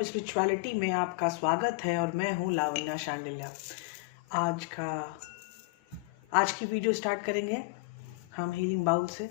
Up spirituality में आपका स्वागत है और मैं हूं लावण्या शांडिल्या। आज की वीडियो स्टार्ट करेंगे हम हीलिंग बाउल से।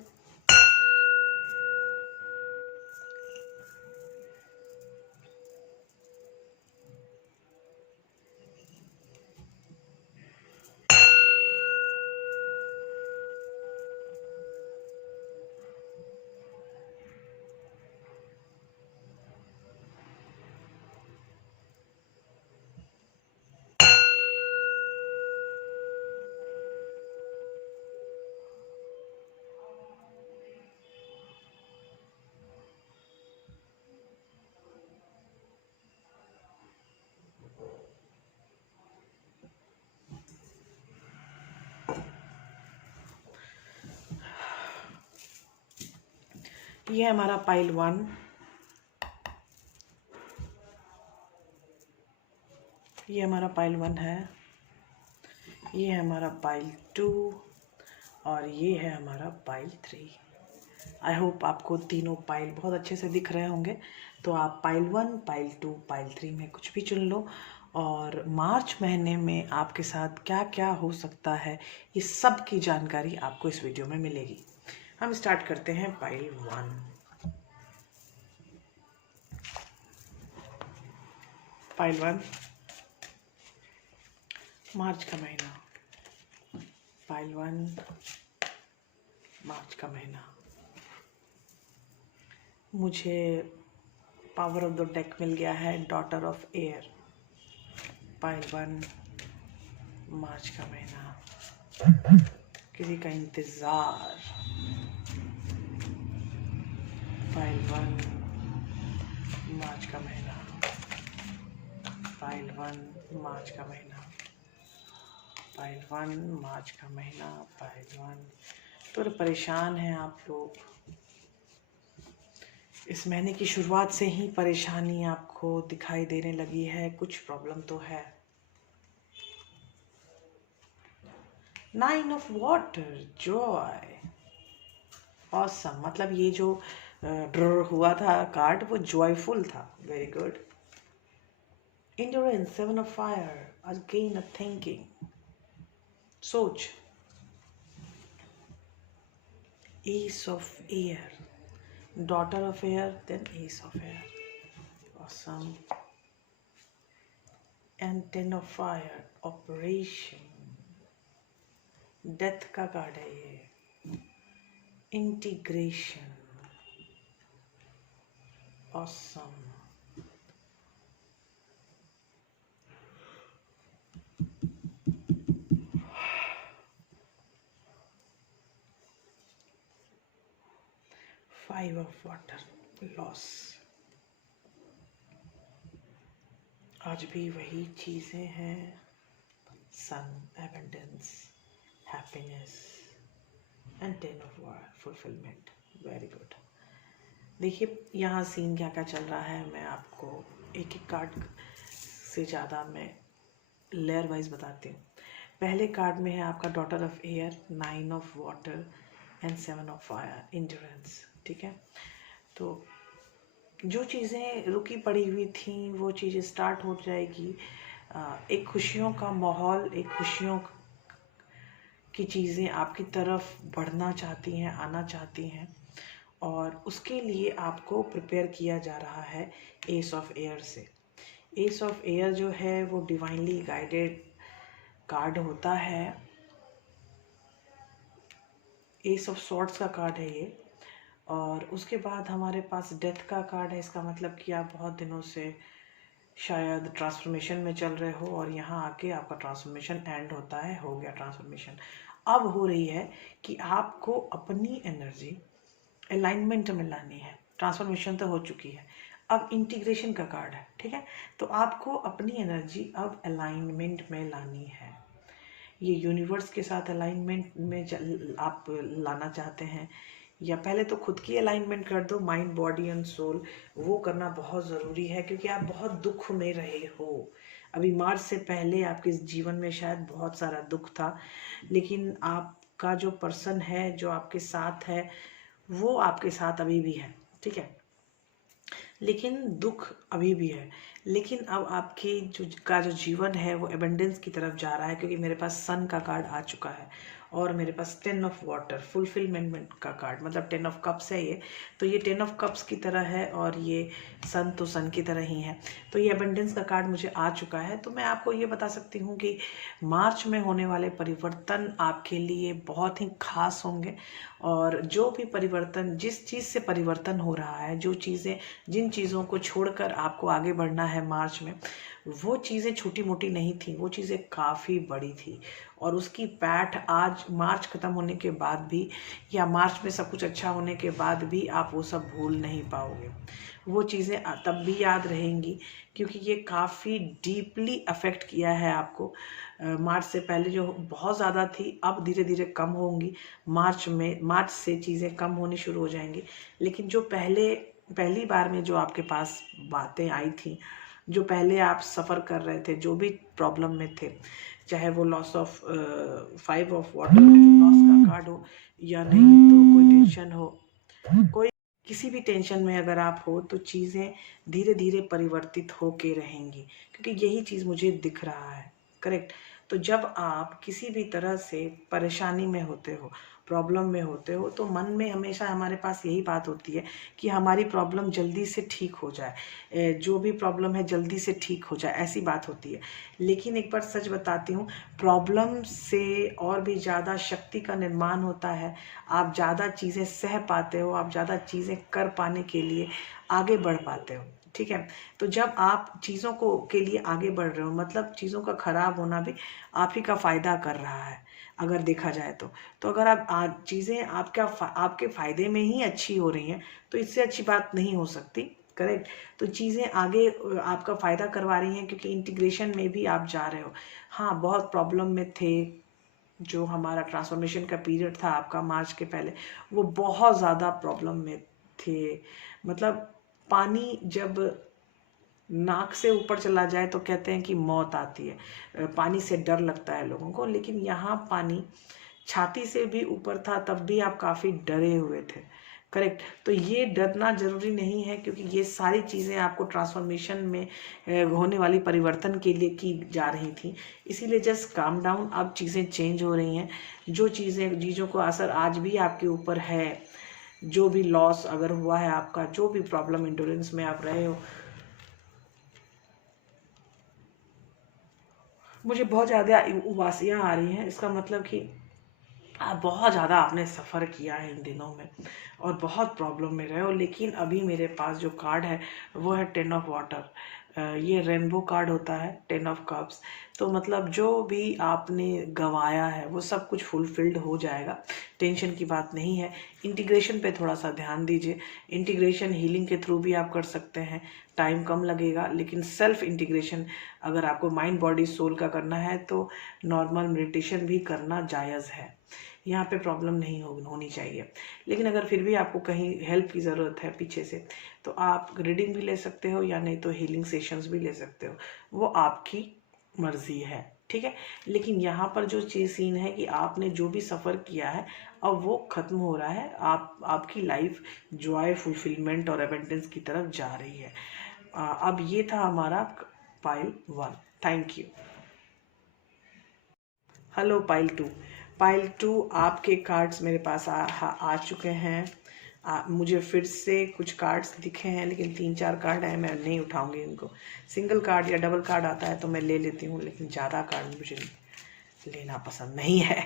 ये है हमारा पाइल 1, ये हमारा पाइल 1 है, ये है हमारा पाइल 2 और ये है हमारा पाइल 3। आई होप आपको तीनों पाइल बहुत अच्छे से दिख रहे होंगे। तो आप पाइल 1, पाइल 2, पाइल 3 में कुछ भी चुन लो और मार्च महीने में आपके साथ क्या क्या हो सकता है ये सब की जानकारी आपको इस वीडियो में मिलेगी। हम स्टार्ट करते हैं पाइल 1। पाइल 1 मार्च का महीना, पाइल 1 मार्च का महीना। मुझे पावर ऑफ द डेक मिल गया है डॉटर ऑफ एयर। पाइल 1 मार्च का महीना, किसी का इंतजार। पाइल 1 मार्च का महीना, पाइल 1 मार्च का महीना, पाइल 1 मार्च का महीना, पाइल 1। थोड़े परेशान हैं आप लोग, इस महीने की शुरुआत से ही परेशानी आपको दिखाई देने लगी है, कुछ प्रॉब्लम तो है। 9 ऑफ वाटर, जॉय, ऑसम। मतलब ये जो ड्रॉ हुआ था कार्ड वो जॉयफुल था, very good. Endurance, 7 of fire, again a thinking, सोच। Ace of air, daughter of air, then ace of air, awesome. And 10 of fire, operation, death का card है ये। Integration, awesome. Five of water, loss. आज भी वही चीजें हैं, sun, abundance, happiness and 10 of war, fulfilment, very good. देखिए यहाँ सीन क्या क्या चल रहा है, मैं आपको एक एक कार्ड से ज़्यादा मैं लेयर वाइज बताती हूँ। पहले कार्ड में है आपका daughter of air, 9 of water and 7 of fire, endurance. ठीक है, तो जो चीज़ें रुकी पड़ी हुई थी वो चीज़ें स्टार्ट हो जाएगी। एक खुशियों का माहौल, एक खुशियों की चीज़ें आपकी तरफ बढ़ना चाहती हैं, आना चाहती हैं और उसके लिए आपको प्रिपेयर किया जा रहा है एस ऑफ एयर से। एस ऑफ एयर जो है वो डिवाइनली गाइडेड कार्ड होता है। एस ऑफ सॉर्ड्स का कार्ड है ये। और उसके बाद हमारे पास डेथ का कार्ड है। इसका मतलब कि आप बहुत दिनों से शायद ट्रांसफॉर्मेशन में चल रहे हो और यहाँ आके आपका ट्रांसफॉर्मेशन एंड होता है, हो गया ट्रांसफॉर्मेशन। अब हो रही है कि आपको अपनी एनर्जी अलाइनमेंट में लानी है। ट्रांसफॉर्मेशन तो हो चुकी है, अब इंटीग्रेशन का कार्ड है। ठीक है, तो आपको अपनी एनर्जी अब अलाइनमेंट में लानी है। ये यूनिवर्स के साथ अलाइनमेंट में आप लाना चाहते हैं या पहले तो खुद की अलाइनमेंट कर दो, माइंड, बॉडी एंड सोल। वो करना बहुत ज़रूरी है क्योंकि आप बहुत दुख में रहे हो। अभी मार्च से पहले आपके जीवन में शायद बहुत सारा दुख था, लेकिन आपका जो पर्सन है, जो आपके साथ है, वो आपके साथ अभी भी है। ठीक है, लेकिन दुख अभी भी है। लेकिन अब आपके जो जीवन है वो एबंडेंस की तरफ जा रहा है, क्योंकि मेरे पास सन का कार्ड आ चुका है और मेरे पास 10 ऑफ वाटर फुलफिलमेंट का कार्ड, मतलब 10 ऑफ कप्स है ये। तो ये 10 ऑफ कप्स की तरह है और ये सन तो सन की तरह ही है। तो ये एबंडेंस का कार्ड मुझे आ चुका है। तो मैं आपको ये बता सकती हूँ कि मार्च में होने वाले परिवर्तन आपके लिए बहुत ही खास होंगे। और जो भी परिवर्तन, जिस चीज़ से परिवर्तन हो रहा है, जिन चीज़ों को छोड़कर आपको आगे बढ़ना है मार्च में, वो चीज़ें छोटी मोटी नहीं थी, वो चीज़ें काफ़ी बड़ी थी। और उसकी पैठ आज मार्च ख़त्म होने के बाद भी, या मार्च में सब कुछ अच्छा होने के बाद भी आप वो सब भूल नहीं पाओगे। वो चीज़ें तब भी याद रहेंगी, क्योंकि ये काफ़ी डीपली अफेक्ट किया है आपको। मार्च से पहले जो बहुत ज़्यादा थी, अब धीरे धीरे कम होंगी। मार्च से चीज़ें कम होनी शुरू हो जाएंगी। लेकिन जो पहली बार में जो आपके पास बातें आई थी, जो पहले आप सफ़र कर रहे थे, जो भी प्रॉब्लम में थे, चाहे वो लॉस ऑफ 5 ऑफ वाटर जो लॉस का कार्ड हो, या नहीं तो कोई टेंशन हो, कोई किसी भी टेंशन में अगर आप हो, तो चीज़ें धीरे धीरे परिवर्तित होके रहेंगी, क्योंकि यही चीज़ मुझे दिख रहा है। करेक्ट। तो जब आप किसी भी तरह से परेशानी में होते हो, प्रॉब्लम में होते हो, तो मन में हमेशा हमारे पास यही बात होती है कि हमारी प्रॉब्लम जल्दी से ठीक हो जाए, जो भी प्रॉब्लम है जल्दी से ठीक हो जाए, ऐसी बात होती है। लेकिन एक बार सच बताती हूँ, प्रॉब्लम से और भी ज़्यादा शक्ति का निर्माण होता है। आप ज़्यादा चीज़ें सह पाते हो, आप ज़्यादा चीज़ें कर पाने के लिए आगे बढ़ पाते हो। ठीक है। तो जब आप चीज़ों को के लिए आगे बढ़ रहे हो, मतलब चीज़ों का खराब होना भी आप ही का फ़ायदा कर रहा है, अगर देखा जाए तो अगर आप चीज़ें आपके फ़ायदे में ही अच्छी हो रही हैं, तो इससे अच्छी बात नहीं हो सकती। करेक्ट। तो चीज़ें आगे आपका फ़ायदा करवा रही हैं, क्योंकि इंटीग्रेशन में भी आप जा रहे हो। हाँ, बहुत प्रॉब्लम में थे। जो हमारा ट्रांसफॉर्मेशन का पीरियड था आपका मार्च के पहले, वो बहुत ज़्यादा प्रॉब्लम में थे। मतलब पानी जब नाक से ऊपर चला जाए तो कहते हैं कि मौत आती है, पानी से डर लगता है लोगों को। लेकिन यहाँ पानी छाती से भी ऊपर था, तब भी आप काफ़ी डरे हुए थे। करेक्ट। तो ये डरना जरूरी नहीं है, क्योंकि ये सारी चीज़ें आपको ट्रांसफॉर्मेशन में होने वाली परिवर्तन के लिए की जा रही थी। इसीलिए जस्ट काम डाउन, अब चीज़ें चेंज हो रही हैं। जो चीज़ों को असर आज भी आपके ऊपर है, जो भी लॉस अगर हुआ है आपका, जो भी प्रॉब्लम इंडोरेंस में आप रहे हो, मुझे बहुत ज़्यादा उबासियाँ आ रही हैं। इसका मतलब कि बहुत ज़्यादा आपने सफ़र किया है इन दिनों में और बहुत प्रॉब्लम में रहे हो। लेकिन अभी मेरे पास जो कार्ड है वो है 10 ऑफ वाटर। ये रेनबो कार्ड होता है, 10 ऑफ कप्स। तो मतलब जो भी आपने गंवाया है वो सब कुछ फुलफिल्ड हो जाएगा, टेंशन की बात नहीं है। इंटीग्रेशन पे थोड़ा सा ध्यान दीजिए। इंटीग्रेशन हीलिंग के थ्रू भी आप कर सकते हैं, टाइम कम लगेगा। लेकिन सेल्फ इंटीग्रेशन अगर आपको माइंड बॉडी सोल का करना है, तो नॉर्मल मेडिटेशन भी करना जायज़ है। यहाँ पे प्रॉब्लम नहीं होनी चाहिए। लेकिन अगर फिर भी आपको कहीं हेल्प की ज़रूरत है पीछे से, तो आप रीडिंग भी ले सकते हो, या नहीं तो हीलिंग सेशंस भी ले सकते हो, वो आपकी मर्जी है। ठीक है। लेकिन यहाँ पर जो चीज़ सीन है कि आपने जो भी सफ़र किया है, अब वो ख़त्म हो रहा है। आपकी लाइफ जॉय, फुलफिलमेंट और एबंडेंस की तरफ जा रही है। अब ये था हमारा pile 1। Thank you. Hello pile 2। Pile 2 आपके कार्ड्स मेरे पास आ चुके हैं। मुझे फिर से कुछ कार्ड्स दिखे हैं, लेकिन 3-4 कार्ड हैं, मैं नहीं उठाऊंगी इनको। सिंगल कार्ड या डबल कार्ड आता है तो मैं ले लेती हूँ, लेकिन ज़्यादा कार्ड मुझे लेना पसंद नहीं है।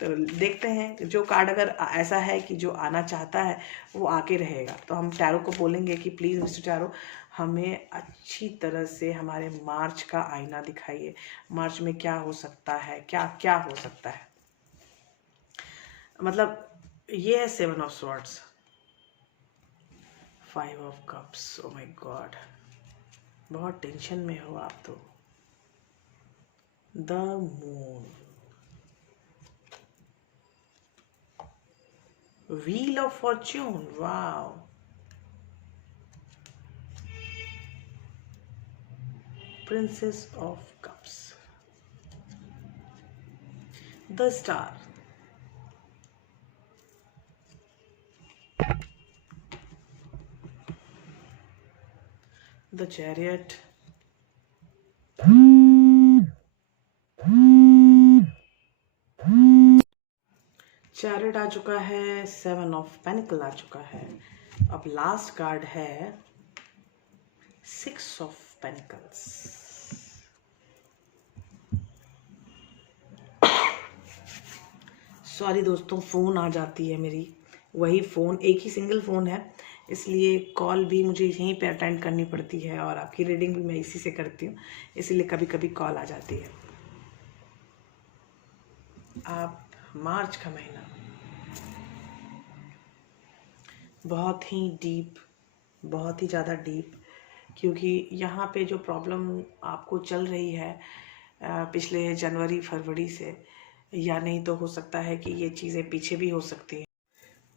तो देखते हैं, जो कार्ड अगर ऐसा है कि जो आना चाहता है वो आके रहेगा, तो हम टैरो को बोलेंगे कि प्लीज़ मिस्टर टैरो, हमें अच्छी तरह से हमारे मार्च का आईना दिखाइए। मार्च में क्या हो सकता है, क्या क्या हो सकता है। मतलब ये है 7 of swords, 5 of cups. Oh my God, बहुत टेंशन में हो आप तो। The moon, wheel of fortune, wow, Princess of Cups, the Star, the chariot, chariot आ चुका है, 7 ऑफ पेनिकल आ चुका है। अब लास्ट कार्ड है 6 ऑफ पेनिकल्स। सॉरी दोस्तों, फ़ोन आ जाती है मेरी, वही फ़ोन, एक ही सिंगल फ़ोन है, इसलिए कॉल भी मुझे यहीं पे अटेंड करनी पड़ती है और आपकी रीडिंग भी मैं इसी से करती हूँ, इसीलिए कभी कभी कॉल आ जाती है। आप मार्च का महीना बहुत ही डीप, बहुत ही ज़्यादा डीप, क्योंकि यहाँ पे जो प्रॉब्लम आपको चल रही है पिछले जनवरी फरवरी से, या नहीं तो हो सकता है कि ये चीज़ें पीछे भी हो सकती हैं।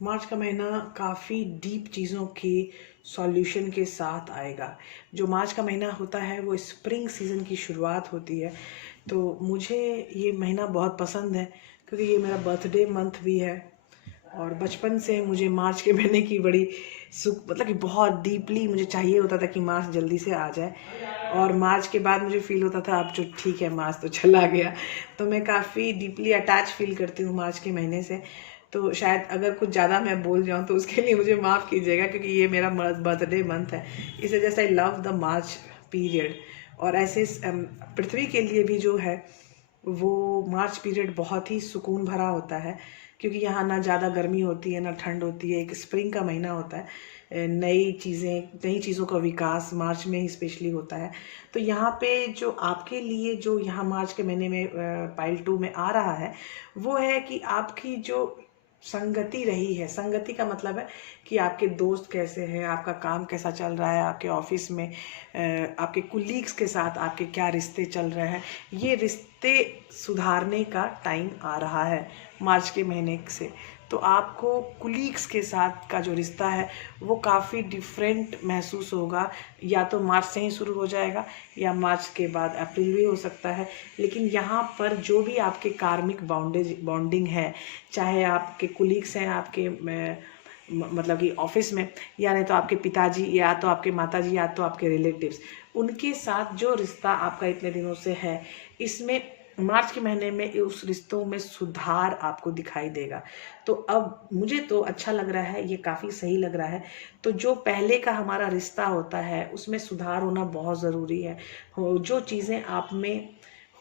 मार्च का महीना काफ़ी डीप चीज़ों के सॉल्यूशन के साथ आएगा। जो मार्च का महीना होता है वो स्प्रिंग सीज़न की शुरुआत होती है, तो मुझे ये महीना बहुत पसंद है क्योंकि ये मेरा बर्थडे मंथ भी है और बचपन से मुझे मार्च के महीने की बड़ी सुख, मतलब कि बहुत डीपली मुझे चाहिए होता था कि मार्च जल्दी से आ जाए, और मार्च के बाद मुझे फील होता था अब जो ठीक है मार्च तो चला गया। तो मैं काफ़ी डीपली अटैच फील करती हूँ मार्च के महीने से। तो शायद अगर कुछ ज़्यादा मैं बोल जाऊँ तो उसके लिए मुझे माफ़ कीजिएगा, क्योंकि ये मेरा बर्थडे मंथ है, इस वजह से I love the March period. और ऐसे पृथ्वी के लिए भी जो है वो मार्च पीरियड बहुत ही सुकून भरा होता है, क्योंकि यहाँ ना ज़्यादा गर्मी होती है ना ठंड होती है, एक स्प्रिंग का महीना होता है, नई चीज़ों का विकास मार्च में ही स्पेशली होता है। तो यहाँ पे जो आपके लिए जो यहाँ मार्च के महीने में पाइल 2 में आ रहा है वो है कि आपकी जो संगति रही है, संगति का मतलब है कि आपके दोस्त कैसे हैं, आपका काम कैसा चल रहा है, आपके ऑफिस में आपके कुलीग्स के साथ आपके क्या रिश्ते चल रहे हैं, ये रिश्ते सुधारने का टाइम आ रहा है मार्च के महीने से। तो आपको कुलीग्स के साथ का जो रिश्ता है वो काफ़ी डिफरेंट महसूस होगा, या तो मार्च से ही शुरू हो जाएगा या मार्च के बाद अप्रैल भी हो सकता है। लेकिन यहाँ पर जो भी आपके कार्मिक बॉन्डिंग है, चाहे आपके कुलीग्स हैं आपके मतलब कि ऑफिस में, या नहीं तो आपके पिताजी, या तो आपके माताजी, या तो आपके रिलेटिव्स, उनके साथ जो रिश्ता आपका इतने दिनों से है, इसमें मार्च के महीने में उस रिश्तों में सुधार आपको दिखाई देगा। तो अब मुझे तो अच्छा लग रहा है, ये काफ़ी सही लग रहा है। तो जो पहले का हमारा रिश्ता होता है उसमें सुधार होना बहुत ज़रूरी है। जो चीज़ें आप में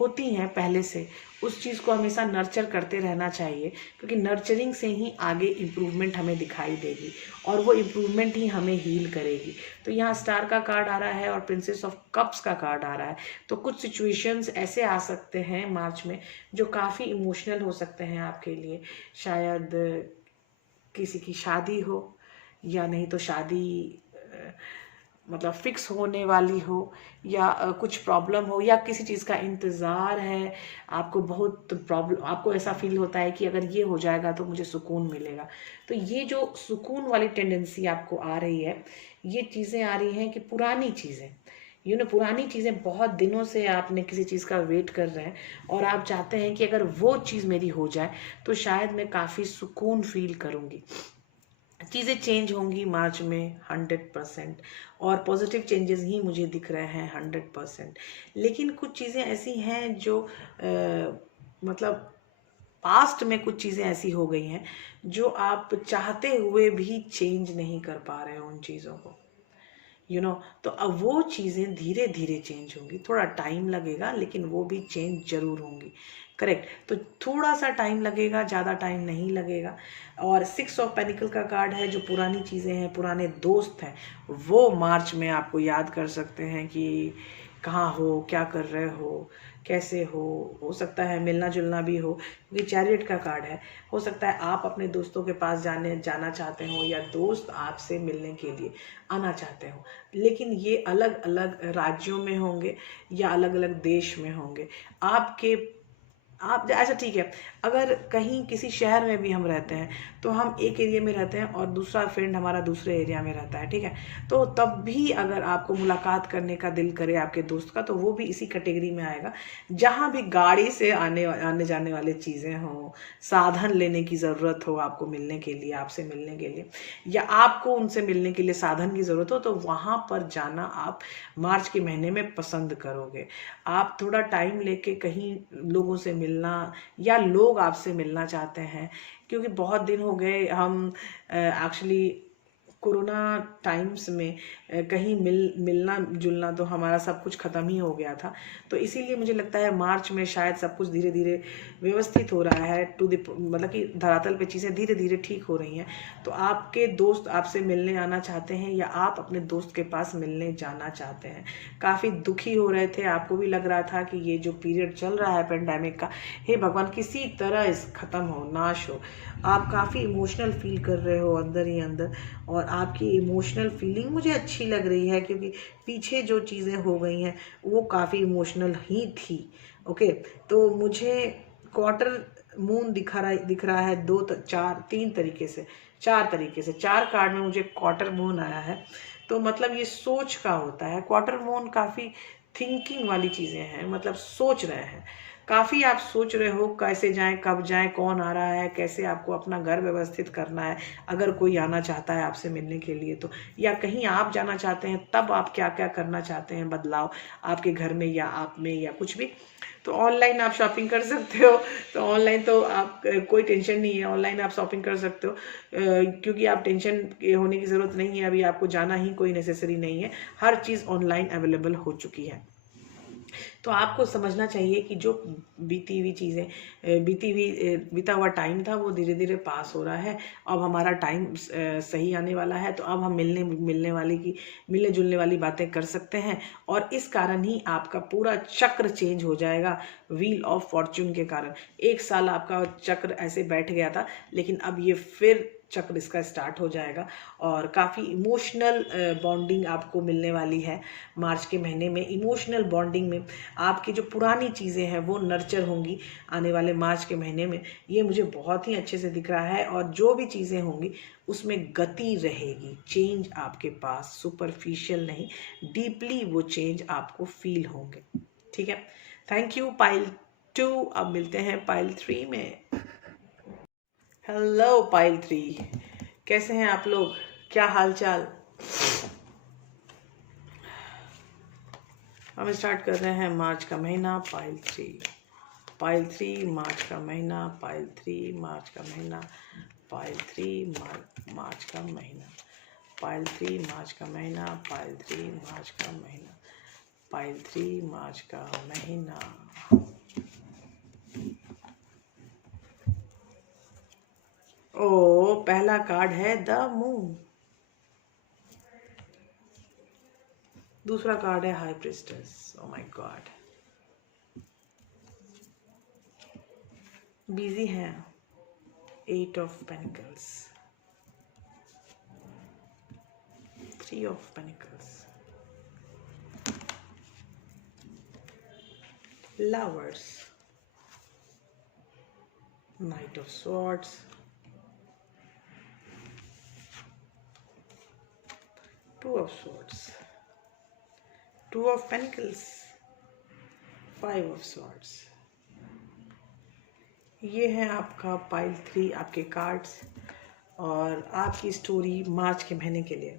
होती हैं पहले से, उस चीज़ को हमेशा नर्चर करते रहना चाहिए, क्योंकि नर्चरिंग से ही आगे इम्प्रूवमेंट हमें दिखाई देगी और वो इम्प्रूवमेंट ही हमें हील करेगी। तो यहाँ स्टार का कार्ड आ रहा है और प्रिंसेस ऑफ कप्स का कार्ड आ रहा है। तो कुछ सिचुएशंस ऐसे आ सकते हैं मार्च में जो काफ़ी इमोशनल हो सकते हैं आपके लिए। शायद किसी की शादी हो, या नहीं तो शादी मतलब फिक्स होने वाली हो, या कुछ प्रॉब्लम हो, या किसी चीज़ का इंतज़ार है, आपको बहुत प्रॉब्लम, आपको ऐसा फील होता है कि अगर ये हो जाएगा तो मुझे सुकून मिलेगा। तो ये जो सुकून वाली टेंडेंसी आपको आ रही है, ये चीज़ें आ रही हैं कि पुरानी चीज़ें, पुरानी चीज़ें, बहुत दिनों से आपने किसी चीज़ का वेट कर रहे हैं और आप चाहते हैं कि अगर वो चीज़ मेरी हो जाए तो शायद मैं काफ़ी सुकून फील करूँगी। चीज़ें चेंज होंगी मार्च में 100%, और पॉजिटिव चेंजेस ही मुझे दिख रहे हैं 100%। लेकिन कुछ चीज़ें ऐसी हैं जो मतलब पास्ट में कुछ चीज़ें ऐसी हो गई हैं जो आप चाहते हुए भी चेंज नहीं कर पा रहे हो उन चीज़ों को, तो अब वो चीज़ें धीरे धीरे चेंज होंगी, थोड़ा टाइम लगेगा लेकिन वो भी चेंज जरूर होंगी। करेक्ट, तो थोड़ा सा टाइम लगेगा, ज़्यादा टाइम नहीं लगेगा। और 6 ऑफ पेनिकल का कार्ड है, जो पुरानी चीज़ें हैं, पुराने दोस्त हैं, वो मार्च में आपको याद कर सकते हैं कि कहाँ हो, क्या कर रहे हो, कैसे हो सकता है मिलना जुलना भी हो, क्योंकि चैरियट का कार्ड है। हो सकता है आप अपने दोस्तों के पास जाना चाहते हो, या दोस्त आपसे मिलने के लिए आना चाहते हो, लेकिन ये अलग अलग राज्यों में होंगे या अलग अलग देश में होंगे। आप अच्छा ठीक है, अगर कहीं किसी शहर में भी हम रहते हैं तो हम एक एरिया में रहते हैं और दूसरा फ्रेंड हमारा दूसरे एरिया में रहता है, ठीक है। तो तब भी अगर आपको मुलाकात करने का दिल करे आपके दोस्त का, तो वो भी इसी कैटेगरी में आएगा। जहाँ भी गाड़ी से आने जाने वाले चीज़ें हों, साधन लेने की ज़रूरत हो आपको मिलने के लिए, आपसे मिलने के लिए, या आपको उनसे मिलने के लिए साधन की ज़रूरत हो, तो वहाँ पर जाना आप मार्च के महीने में पसंद करोगे। आप थोड़ा टाइम लेके कहीं लोगों से मिलना, या लोग आपसे मिलना चाहते हैं, क्योंकि बहुत दिन हो गए हम एक्चुअली कोरोना टाइम्स में कहीं मिलना जुलना तो हमारा सब कुछ ख़त्म ही हो गया था। तो इसीलिए मुझे लगता है मार्च में शायद सब कुछ धीरे धीरे व्यवस्थित हो रहा है, मतलब कि धरातल पे चीज़ें धीरे धीरे ठीक हो रही हैं। तो आपके दोस्त आपसे मिलने आना चाहते हैं, या आप अपने दोस्त के पास मिलने जाना चाहते हैं। काफ़ी दुखी हो रहे थे, आपको भी लग रहा था कि ये जो पीरियड चल रहा है पेंडेमिक का, हे भगवान किसी तरह इस ख़त्म हो, नाश हो। आप काफ़ी इमोशनल फील कर रहे हो अंदर ही अंदर, और आपकी इमोशनल फीलिंग मुझे अच्छी लग रही है, क्योंकि पीछे जो चीज़ें हो गई हैं वो काफ़ी इमोशनल ही थी। ओके, तो मुझे क्वार्टर मून दिख रहा है 3 तरीके से, 4 तरीके से। 4 कार्ड में मुझे क्वार्टर मून आया है, तो मतलब ये सोच का होता है। क्वार्टर मून काफ़ी थिंकिंग वाली चीज़ें हैं, मतलब सोच रहे हैं, काफ़ी आप सोच रहे हो कैसे जाएं, कब जाएं, कौन आ रहा है, कैसे आपको अपना घर व्यवस्थित करना है, अगर कोई आना चाहता है आपसे मिलने के लिए तो, या कहीं आप जाना चाहते हैं तब आप क्या क्या करना चाहते हैं, बदलाव आपके घर में या आप में, या कुछ भी। तो ऑनलाइन आप शॉपिंग कर सकते हो, तो ऑनलाइन तो आप कोई टेंशन नहीं है, ऑनलाइन आप शॉपिंग कर सकते हो, क्योंकि आप टेंशन होने की ज़रूरत नहीं है, अभी आपको जाना ही कोई नेसेसरी नहीं है, हर चीज़ ऑनलाइन अवेलेबल हो चुकी है। तो आपको समझना चाहिए कि जो बीती हुई चीज़ें, बीता हुआ टाइम था वो धीरे धीरे पास हो रहा है। अब हमारा टाइम सही आने वाला है, तो अब हम मिलने जुलने वाली बातें कर सकते हैं, और इस कारण ही आपका पूरा चक्र चेंज हो जाएगा व्हील ऑफ फॉर्च्यून के कारण। 1 साल आपका चक्र ऐसे बैठ गया था, लेकिन अब ये फिर चक्र इसका स्टार्ट हो जाएगा, और काफ़ी इमोशनल बॉन्डिंग आपको मिलने वाली है मार्च के महीने में। इमोशनल बॉन्डिंग में आपकी जो पुरानी चीज़ें हैं वो नर्चर होंगी आने वाले मार्च के महीने में, ये मुझे बहुत ही अच्छे से दिख रहा है। और जो भी चीज़ें होंगी उसमें गति रहेगी, चेंज आपके पास सुपरफिशियल नहीं, डीपली वो चेंज आपको फील होंगे, ठीक है। Thank you pile 2। अब मिलते हैं पाइल 3 में। हेलो पाइल 3, कैसे हैं आप लोग, क्या हाल चाल। हम स्टार्ट कर रहे हैं मार्च का महीना, पाइल 3 मार्च का महीना, पाइल 3 मार्च का महीना, पाइल 3 मार्च का महीना, पाइल 3 मार्च का महीना, पाइल 3 मार्च का महीना, पाइल 3 मार्च का महीना। ओ, पहला कार्ड है द मून, दूसरा कार्ड है high priestess. O my God, busy हैं। 8 of pentacles, 3 of pentacles, lovers, night of swords, 2 of swords, 2 of pentacles, 5 of swords। ये है आपका पाइल 3, आपके कार्ड्स और आपकी स्टोरी मार्च के महीने के लिए।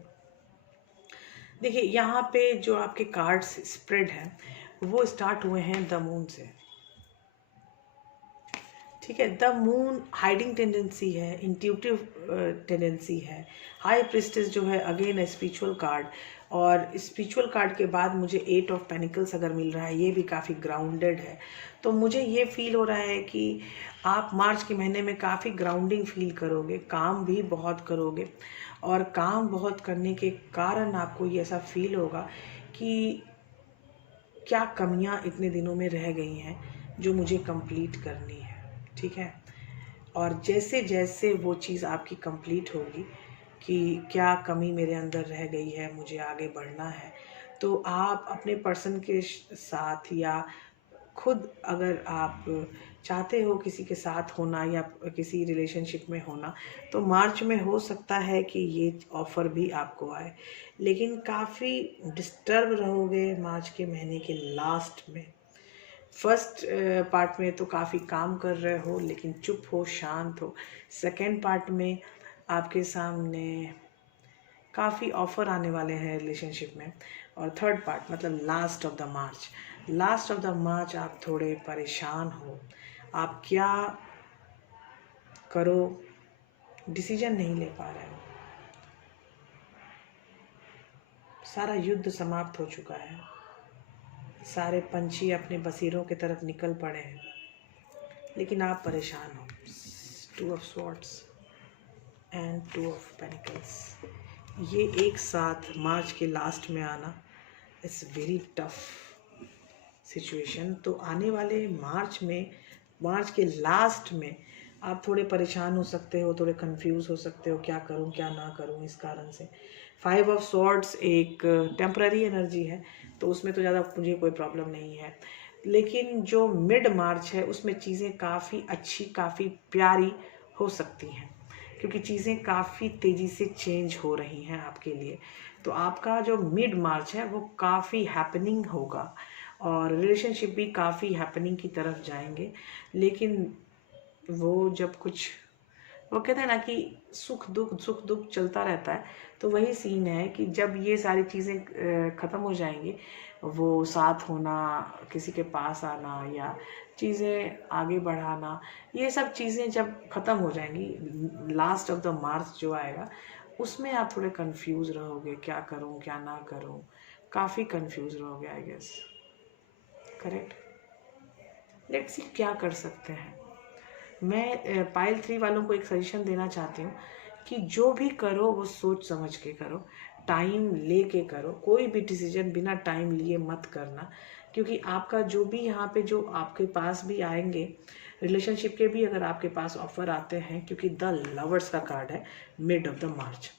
देखिए यहाँ पे जो आपके कार्ड्स स्प्रेड हैं वो स्टार्ट हुए हैं द मून से, ठीक है। द मून हाइडिंग टेंडेंसी है, इंट्यूटिव टेंडेंसी है। हाई प्रिस्टेस जो है अगेन स्पिरिचुअल कार्ड, और स्पिरिचुअल कार्ड के बाद मुझे 8 ऑफ पेनिकल्स अगर मिल रहा है, ये भी काफ़ी ग्राउंडेड है। तो मुझे ये फील हो रहा है कि आप मार्च के महीने में काफ़ी ग्राउंडिंग फील करोगे, काम भी बहुत करोगे, और काम बहुत करने के कारण आपको ये ऐसा फील होगा कि क्या कमियां इतने दिनों में रह गई हैं जो मुझे कंप्लीट करनी है, ठीक है। और जैसे जैसे वो चीज़ आपकी कंप्लीट होगी कि क्या कमी मेरे अंदर रह गई है, मुझे आगे बढ़ना है, तो आप अपने पर्सन के साथ या खुद अगर आप चाहते हो किसी के साथ होना या किसी रिलेशनशिप में होना, तो मार्च में हो सकता है कि ये ऑफ़र भी आपको आए, लेकिन काफ़ी डिस्टर्ब रहोगे मार्च के महीने के लास्ट में। फर्स्ट पार्ट में तो काफ़ी काम कर रहे हो लेकिन चुप हो, शांत हो। सेकेंड पार्ट में आपके सामने काफ़ी ऑफ़र आने वाले हैं रिलेशनशिप में। और थर्ड पार्ट मतलब लास्ट ऑफ द मार्च आप थोड़े परेशान हो। आप क्या करो डिसीजन नहीं ले पा रहे हो। सारा युद्ध समाप्त हो चुका है, सारे पंछी अपने बसेरों की तरफ निकल पड़े हैं, लेकिन आप परेशान हो। 2 of swords and 2 of pentacles, ये एक साथ मार्च के लास्ट में आना इट्स वेरी टफ सिचुएशन। तो आने वाले मार्च के लास्ट में आप थोड़े परेशान हो सकते हो, थोड़े कंफ्यूज हो सकते हो, क्या करूं क्या ना करूं इस कारण से। 5 ऑफ स्वॉर्ड्स एक टेम्पररी एनर्जी है, तो उसमें तो ज़्यादा मुझे कोई प्रॉब्लम नहीं है, लेकिन जो मिड मार्च है उसमें चीज़ें काफ़ी अच्छी, काफ़ी प्यारी हो सकती हैं, क्योंकि चीज़ें काफ़ी तेज़ी से चेंज हो रही हैं आपके लिए। तो आपका जो मिड मार्च है वो काफ़ी हैपनिंग होगा और रिलेशनशिप भी काफ़ी हैपनिंग की तरफ जाएंगे। लेकिन वो जब कुछ, वो कहते हैं ना कि सुख दुख चलता रहता है, तो वही सीन है कि जब ये सारी चीज़ें ख़त्म हो जाएंगी, वो साथ होना, किसी के पास आना या चीज़ें आगे बढ़ाना, ये सब चीज़ें जब ख़त्म हो जाएंगी, लास्ट ऑफ द मार्च जो आएगा उसमें आप थोड़े कंफ्यूज रहोगे, क्या करूं क्या ना करूं, काफ़ी कंफ्यूज रहोगे I guess. Correct. Let's see क्या कर सकते हैं। मैं पाइल 3 वालों को एक सजेशन देना चाहती हूँ कि जो भी करो वो सोच समझ के करो, टाइम ले के करो। कोई भी डिसीजन बिना टाइम लिए मत करना, क्योंकि आपका जो भी यहाँ पे जो आपके पास भी आएंगे रिलेशनशिप के भी अगर आपके पास ऑफर आते हैं, क्योंकि द लवर्स का कार्ड है मिड ऑफ द मार्च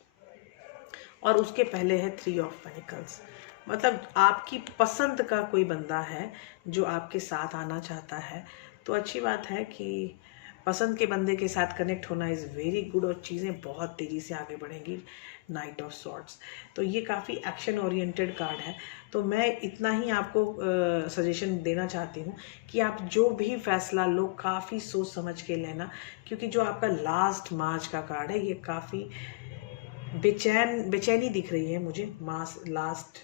और उसके पहले है 3 ऑफ पेनिकल्स, मतलब आपकी पसंद का कोई बंदा है जो आपके साथ आना चाहता है। तो अच्छी बात है कि पसंद के बंदे के साथ कनेक्ट होना इज़ वेरी गुड और चीज़ें बहुत तेज़ी से आगे बढ़ेंगी। नाइट ऑफ स्वॉर्ड्स, तो ये काफ़ी एक्शन ओरिएंटेड कार्ड है। तो मैं इतना ही आपको सजेशन देना चाहती हूँ कि आप जो भी फैसला लो काफ़ी सोच समझ के लेना, क्योंकि जो आपका लास्ट मार्च का कार्ड है ये काफ़ी बेचैनी दिख रही है मुझे लास्ट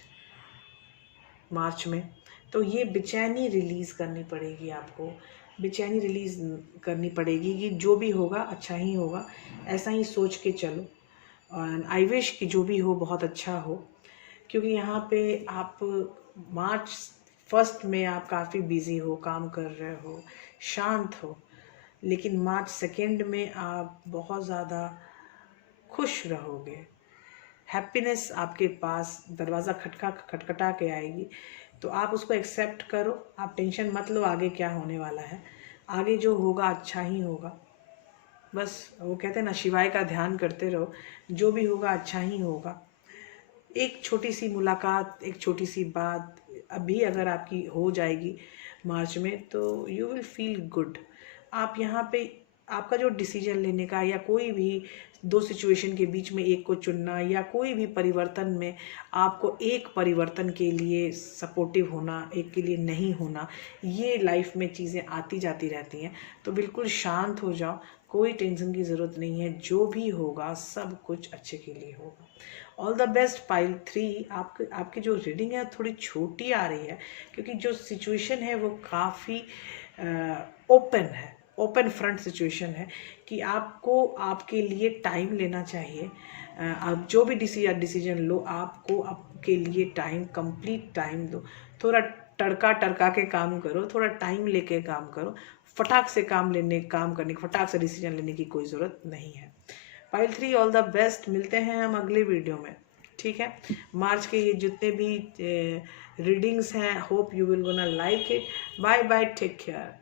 मार्च में। तो ये बेचैनी रिलीज़ करनी पड़ेगी आपको, बेचैनी रिलीज़ करनी पड़ेगी कि जो भी होगा अच्छा ही होगा, ऐसा ही सोच के चलो। और आई विश कि जो भी हो बहुत अच्छा हो, क्योंकि यहाँ पे आप मार्च फर्स्ट में आप काफ़ी बिजी हो, काम कर रहे हो, शांत हो, लेकिन मार्च सेकेंड में आप बहुत ज़्यादा खुश रहोगे। हैप्पीनेस आपके पास दरवाज़ा खटखटा के आएगी, तो आप उसको एक्सेप्ट करो। आप टेंशन मत लो आगे क्या होने वाला है, आगे जो होगा अच्छा ही होगा। बस वो कहते हैं ना, शिवाय का ध्यान करते रहो, जो भी होगा अच्छा ही होगा। एक छोटी सी मुलाकात, एक छोटी सी बात अभी अगर आपकी हो जाएगी मार्च में, तो यू विल फील गुड। आप यहाँ पे आपका जो डिसीजन लेने का या कोई भी 2 सिचुएशन के बीच में एक को चुनना या कोई भी परिवर्तन में आपको एक परिवर्तन के लिए सपोर्टिव होना, एक के लिए नहीं होना, ये लाइफ में चीज़ें आती जाती रहती हैं। तो बिल्कुल शांत हो जाओ, कोई टेंशन की ज़रूरत नहीं है, जो भी होगा सब कुछ अच्छे के लिए होगा। All the best pile 3। आपकी जो रीडिंग है थोड़ी छोटी आ रही है, क्योंकि जो सिचुएशन है वो काफ़ी ओपन है, ओपन फ्रंट सिचुएशन है कि आपको आपके लिए टाइम लेना चाहिए। आप जो भी डिसीजन लो, आपको आपके लिए टाइम, कंप्लीट टाइम दो। थोड़ा टड़का के काम करो, थोड़ा टाइम लेके काम करो। फटाक से काम करने की, फटाक से डिसीजन लेने की कोई ज़रूरत नहीं है। Pile 3 all the best. मिलते हैं हम अगले वीडियो में, ठीक है। मार्च के ये जितने भी रीडिंग्स हैं, hope you will gonna like it. Bye bye, take care.